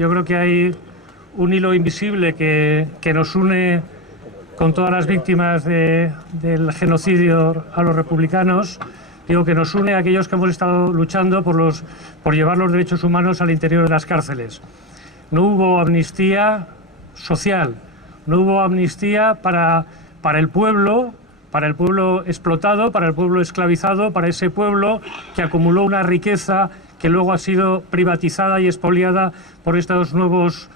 yo creo que hay un hilo invisible que nos une con todas las víctimas del genocidio a los republicanos. Digo que nos une a aquellos que hemos estado luchando por llevar los derechos humanos al interior de las cárceles. No hubo amnistía social, no hubo amnistía para el pueblo explotado, para el pueblo esclavizado, para ese pueblo que acumuló una riqueza que luego ha sido privatizada y expoliada por estos nuevos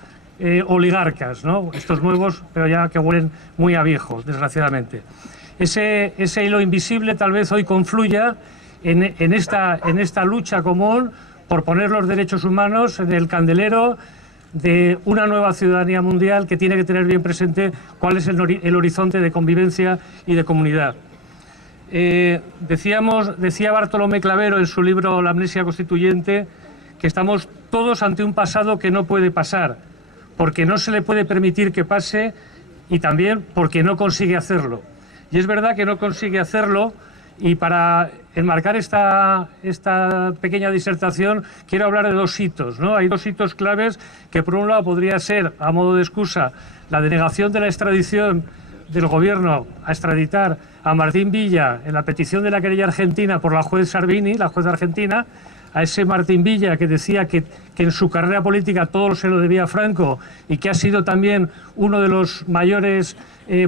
oligarcas, ¿no? Estos nuevos, pero ya que huelen muy a viejos, desgraciadamente. Ese hilo invisible tal vez hoy confluya en esta lucha común por poner los derechos humanos en el candelero de una nueva ciudadanía mundial que tiene que tener bien presente cuál es el horizonte de convivencia y de comunidad. Decía Bartolomé Clavero en su libro La amnesia constituyente que estamos todos ante un pasado que no puede pasar, porque no se le puede permitir que pase y también porque no consigue hacerlo. Y es verdad que no consigue hacerlo, y para enmarcar esta pequeña disertación quiero hablar de dos hitos, ¿no? Hay dos hitos claves que por un lado podría ser, a modo de excusa, la denegación de la extradición del gobierno a extraditar a Martín Villa en la petición de la querella argentina por la juez Servini, la juez argentina, a ese Martín Villa que decía que en su carrera política todo se lo debía a Franco y que ha sido también uno de los mayores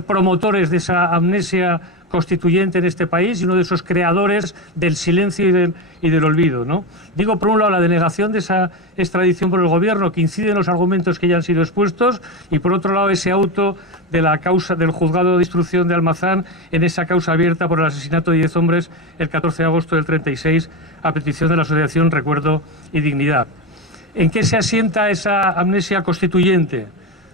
promotores de esa amnesia constituyente en este país y uno de esos creadores del silencio y del olvido, ¿no? Digo, por un lado, la denegación de esa extradición por el gobierno, que incide en los argumentos que ya han sido expuestos, y por otro lado, ese auto de la causa del juzgado de instrucción de Almazán en esa causa abierta por el asesinato de 10 hombres el 14 de agosto del 36 a petición de la Asociación Recuerdo y Dignidad. ¿En qué se asienta esa amnesia constituyente?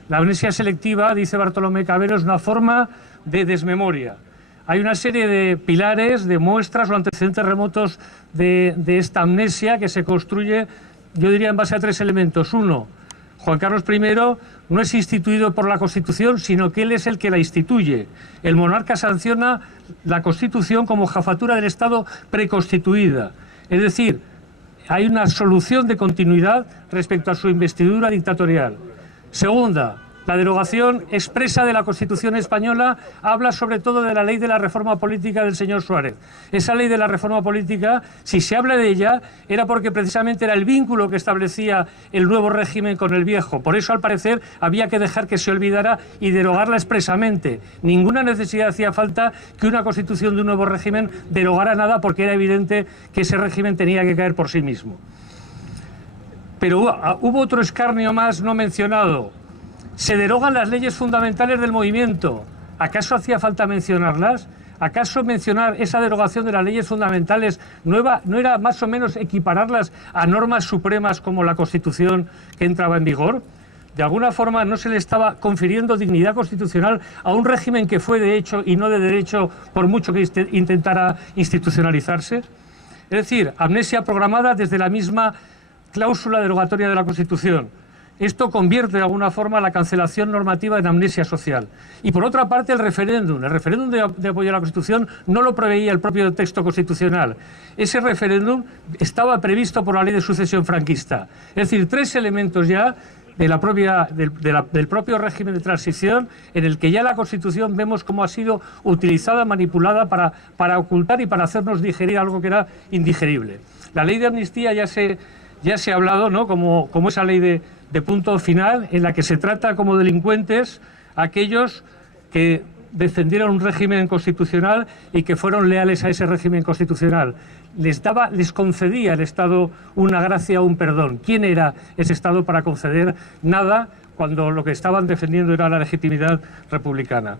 La amnesia selectiva, dice Bartolomé Clavero, es una forma de desmemoria. Hay una serie de pilares, de muestras o antecedentes remotos de esta amnesia que se construye, yo diría, en base a tres elementos. Uno, Juan Carlos I no es instituido por la Constitución, sino que él es el que la instituye. El monarca sanciona la Constitución como jefatura del Estado preconstituida. Es decir, hay una solución de continuidad respecto a su investidura dictatorial. Segunda, la derogación expresa de la Constitución española habla sobre todo de la ley de la reforma política del señor Suárez. Esa ley de la reforma política, si se habla de ella, era porque precisamente era el vínculo que establecía el nuevo régimen con el viejo. Por eso, al parecer, había que dejar que se olvidara y derogarla expresamente. Ninguna necesidad hacía falta que una Constitución de un nuevo régimen derogara nada, porque era evidente que ese régimen tenía que caer por sí mismo. Pero hubo otro escarnio más no mencionado. Se derogan las leyes fundamentales del movimiento. ¿Acaso hacía falta mencionarlas? ¿Acaso mencionar esa derogación de las leyes fundamentales no era más o menos equipararlas a normas supremas como la Constitución que entraba en vigor? De alguna forma no se le estaba confiriendo dignidad constitucional a un régimen que fue de hecho y no de derecho, por mucho que intentara institucionalizarse. Es decir, amnesia programada desde la misma cláusula derogatoria de la Constitución. Esto convierte de alguna forma la cancelación normativa en amnesia social. Y por otra parte, el referéndum de apoyo a la Constitución no lo preveía el propio texto constitucional. Ese referéndum estaba previsto por la ley de sucesión franquista. Es decir, tres elementos ya del propio régimen de transición en el que ya la Constitución vemos cómo ha sido utilizada, manipulada para ocultar y para hacernos digerir algo que era indigerible. La ley de amnistía ya se ha hablado, ¿no?, como esa ley de punto final en la que se trata como delincuentes a aquellos que defendieron un régimen constitucional y que fueron leales a ese régimen constitucional. Les concedía el Estado una gracia o un perdón. ¿Quién era ese Estado para conceder nada cuando lo que estaban defendiendo era la legitimidad republicana?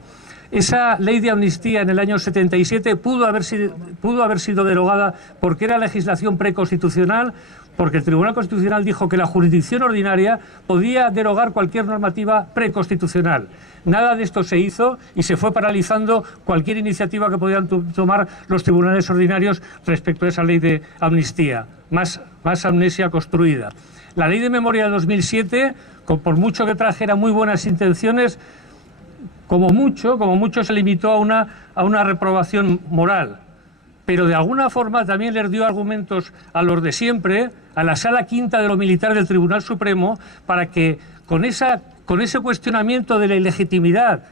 Esa ley de amnistía en el año 77 pudo haber sido derogada porque era legislación preconstitucional, porque el Tribunal Constitucional dijo que la jurisdicción ordinaria podía derogar cualquier normativa preconstitucional. Nada de esto se hizo y se fue paralizando cualquier iniciativa que podían tomar los tribunales ordinarios respecto a esa ley de amnistía. Más amnesia construida. La ley de memoria de 2007, por mucho que trajera muy buenas intenciones, como mucho se limitó a una reprobación moral. pero de alguna forma también les dio argumentos a los de siempre, a la Sala Quinta de lo Militar del Tribunal Supremo, para que con ese cuestionamiento de la ilegitimidad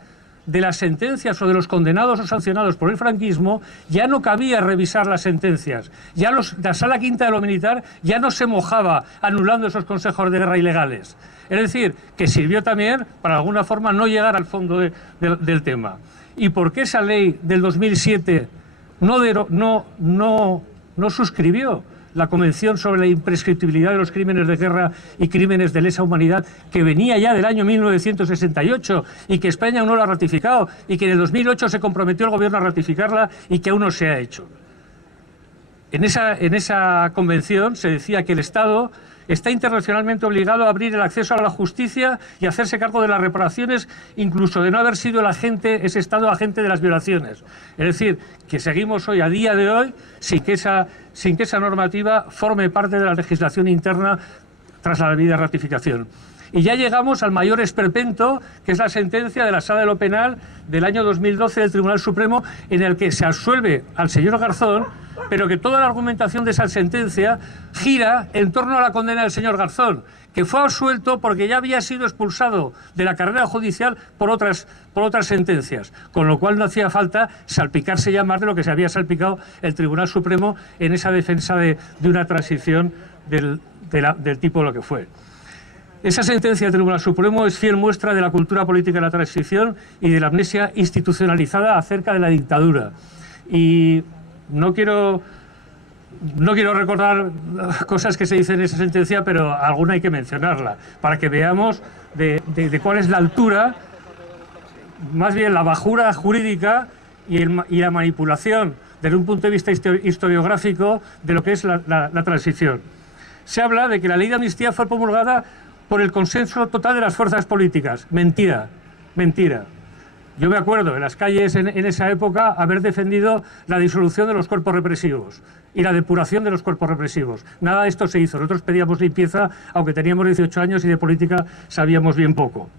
de las sentencias o de los condenados o sancionados por el franquismo, ya no cabía revisar las sentencias. Ya la Sala Quinta de lo Militar ya no se mojaba anulando esos consejos de guerra ilegales. Es decir, que sirvió también para, de alguna forma, no llegar al fondo del tema. ¿Y por qué esa ley del 2007 no suscribió la Convención sobre la imprescriptibilidad de los crímenes de guerra y crímenes de lesa humanidad, que venía ya del año 1968 y que España aún no la ha ratificado, y que en el 2008 se comprometió el gobierno a ratificarla y que aún no se ha hecho? En esa convención se decía que el Estado está internacionalmente obligado a abrir el acceso a la justicia y a hacerse cargo de las reparaciones, incluso de no haber sido ese Estado agente de las violaciones. Es decir, que seguimos hoy, a día de hoy, sin que esa normativa forme parte de la legislación interna tras la debida ratificación. Y ya llegamos al mayor esperpento, que es la sentencia de la Sala de lo Penal del año 2012 del Tribunal Supremo, en el que se absuelve al señor Garzón, pero que toda la argumentación de esa sentencia gira en torno a la condena del señor Garzón, que fue absuelto porque ya había sido expulsado de la carrera judicial por otras sentencias, con lo cual no hacía falta salpicarse ya más de lo que se había salpicado el Tribunal Supremo en esa defensa de una transición del tipo de lo que fue. Esa sentencia del Tribunal Supremo es fiel muestra de la cultura política de la transición y de la amnesia institucionalizada acerca de la dictadura. Y no quiero recordar cosas que se dicen en esa sentencia, pero alguna hay que mencionarla, para que veamos de cuál es la altura, más bien la bajura jurídica y la manipulación desde un punto de vista historiográfico de lo que es la transición. Se habla de que la ley de amnistía fue promulgada por el consenso total de las fuerzas políticas. Mentira, mentira. Yo me acuerdo en las calles en esa época haber defendido la disolución de los cuerpos represivos y la depuración de los cuerpos represivos. Nada de esto se hizo. Nosotros pedíamos limpieza, aunque teníamos 18 años y de política sabíamos bien poco.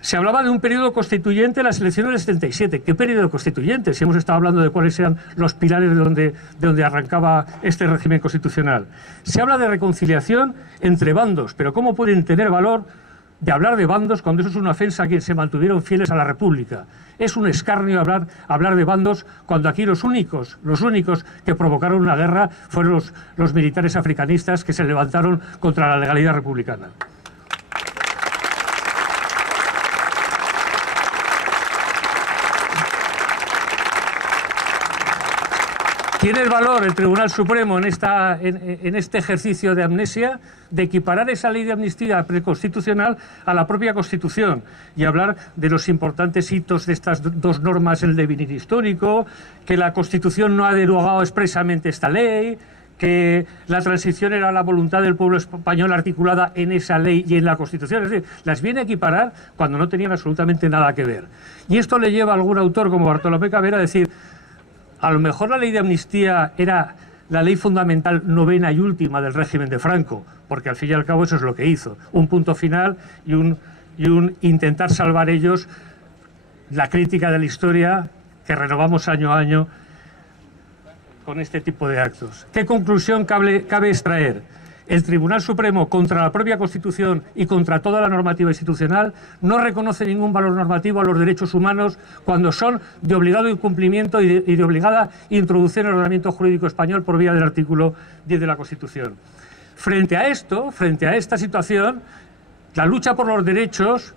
Se hablaba de un periodo constituyente en las elecciones del 77. ¿Qué periodo constituyente? Si hemos estado hablando de cuáles eran los pilares de donde arrancaba este régimen constitucional. Se habla de reconciliación entre bandos, pero ¿cómo pueden tener valor de hablar de bandos cuando eso es una ofensa a quienes se mantuvieron fieles a la República? Es un escarnio hablar de bandos cuando aquí los únicos que provocaron una guerra fueron los militares africanistas que se levantaron contra la legalidad republicana. Tiene el valor el Tribunal Supremo en este ejercicio de amnesia de equiparar esa ley de amnistía preconstitucional a la propia Constitución y hablar de los importantes hitos de estas dos normas en el devenir histórico, que la Constitución no ha derogado expresamente esta ley, que la transición era la voluntad del pueblo español articulada en esa ley y en la Constitución. Es decir, las viene a equiparar cuando no tenían absolutamente nada que ver. Y esto le lleva a algún autor como Bartolomé Cabrera a decir: a lo mejor la ley de amnistía era la ley fundamental novena y última del régimen de Franco, porque al fin y al cabo eso es lo que hizo, un punto final y un intentar salvar ellos la crítica de la historia que renovamos año a año con este tipo de actos. ¿Qué conclusión cabe extraer? El Tribunal Supremo, contra la propia Constitución y contra toda la normativa institucional, no reconoce ningún valor normativo a los derechos humanos cuando son de obligado incumplimiento y de obligada introducción en el ordenamiento jurídico español por vía del artículo 10 de la Constitución. Frente a esta situación, la lucha por los derechos,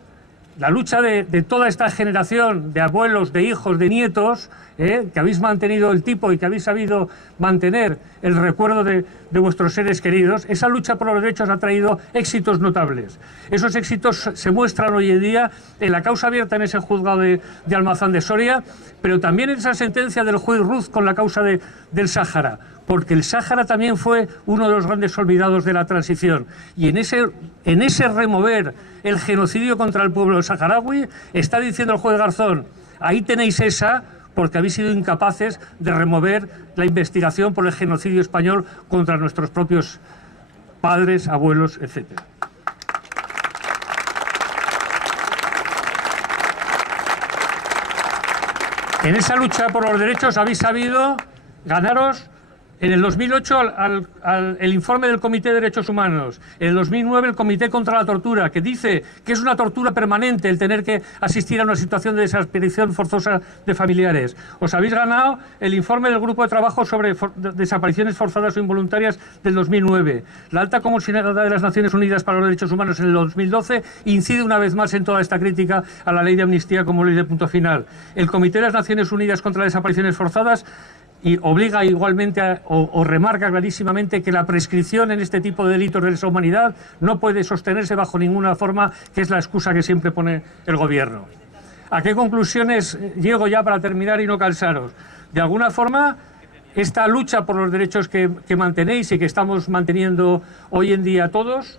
la lucha de toda esta generación de abuelos, de hijos, de nietos, que habéis mantenido el tipo y que habéis sabido mantener el recuerdo de vuestros seres queridos, esa lucha por los derechos ha traído éxitos notables. Esos éxitos se muestran hoy en día en la causa abierta en ese juzgado de Almazán de Soria, pero también en esa sentencia del juez Ruz con la causa del Sáhara, porque el Sáhara también fue uno de los grandes olvidados de la transición. Y en ese remover el genocidio contra el pueblo saharaui, está diciendo el juez Garzón: ahí tenéis esa, porque habéis sido incapaces de remover la investigación por el genocidio español contra nuestros propios padres, abuelos, etc. En esa lucha por los derechos habéis sabido ganaros en el 2008 el informe del Comité de Derechos Humanos, en el 2009 el Comité contra la Tortura, que dice que es una tortura permanente el tener que asistir a una situación de desaparición forzosa de familiares. Os habéis ganado el informe del Grupo de Trabajo sobre desapariciones forzadas o involuntarias del 2009. La Alta Comisionada de las Naciones Unidas para los Derechos Humanos en el 2012 incide una vez más en toda esta crítica a la ley de amnistía como ley de punto final. El Comité de las Naciones Unidas contra las Desapariciones Forzadas y obliga igualmente o remarca clarísimamente que la prescripción en este tipo de delitos de lesa humanidad no puede sostenerse bajo ninguna forma, que es la excusa que siempre pone el Gobierno. ¿A qué conclusiones llego ya para terminar y no cansaros? De alguna forma, esta lucha por los derechos que mantenéis y que estamos manteniendo hoy en día todos,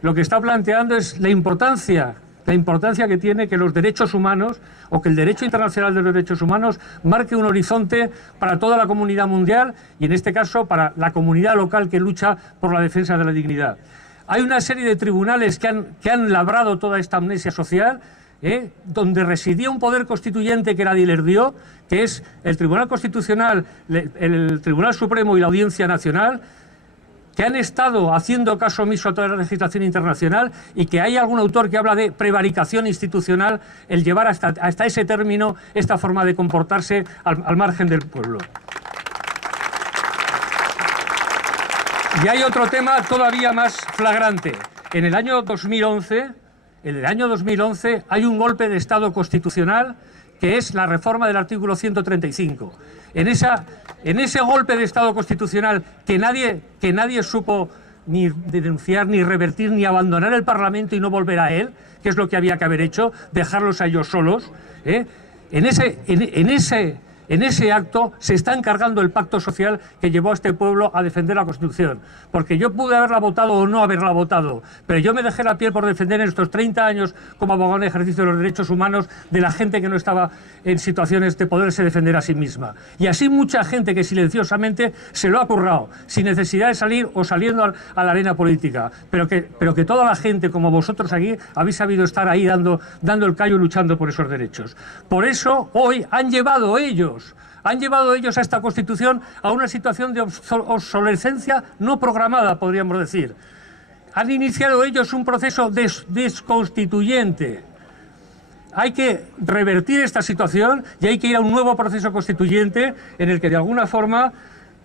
lo que está planteando es la importancia que tiene que los derechos humanos o que el derecho internacional de los derechos humanos marque un horizonte para toda la comunidad mundial y en este caso para la comunidad local que lucha por la defensa de la dignidad. Hay una serie de tribunales que han labrado toda esta amnesia social, donde residía un poder constituyente que nadie les dio, que es el Tribunal Constitucional, el Tribunal Supremo y la Audiencia Nacional, que han estado haciendo caso omiso a toda la legislación internacional y que hay algún autor que habla de prevaricación institucional, el llevar hasta ese término esta forma de comportarse al margen del pueblo. Y hay otro tema todavía más flagrante. En el año 2011 hay un golpe de Estado constitucional que es la reforma del artículo 135. En ese golpe de Estado constitucional que nadie supo ni denunciar, ni revertir, ni abandonar el Parlamento y no volver a él, que es lo que había que haber hecho, dejarlos a ellos solos, en ese acto se está encargando el pacto social que llevó a este pueblo a defender la Constitución. Porque yo pude haberla votado o no haberla votado, pero yo me dejé la piel por defender en estos 30 años como abogado en ejercicio de los derechos humanos de la gente que no estaba en situaciones de poderse defender a sí misma. Y así mucha gente que silenciosamente se lo ha currado, sin necesidad de salir o saliendo a la arena política. Pero que toda la gente como vosotros aquí habéis sabido estar ahí dando el callo y luchando por esos derechos. Por eso hoy han llevado ellos a esta Constitución a una situación de obsolescencia no programada, podríamos decir. Han iniciado ellos un proceso desconstituyente. Hay que revertir esta situación y hay que ir a un nuevo proceso constituyente en el que de alguna forma,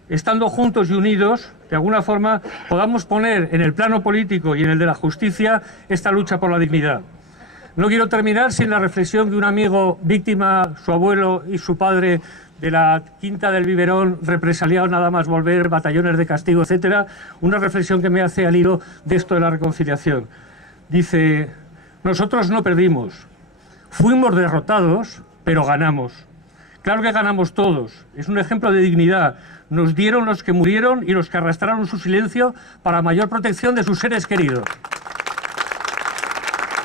estando juntos y unidos, de alguna forma podamos poner en el plano político y en el de la justicia esta lucha por la dignidad. No quiero terminar sin la reflexión de un amigo víctima, su abuelo y su padre de la Quinta del Biberón, represaliado nada más volver, batallones de castigo, etcétera, una reflexión que me hace al hilo de esto de la reconciliación. Dice: nosotros no perdimos, fuimos derrotados, pero ganamos. Claro que ganamos todos, es un ejemplo de dignidad. Nos dieron los que murieron y los que arrastraron su silencio para mayor protección de sus seres queridos.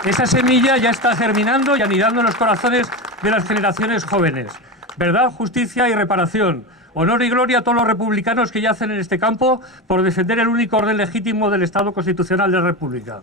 Esa semilla ya está germinando y anidando en los corazones de las generaciones jóvenes. Verdad, justicia y reparación. Honor y gloria a todos los republicanos que yacen en este campo por defender el único orden legítimo del Estado constitucional de la República.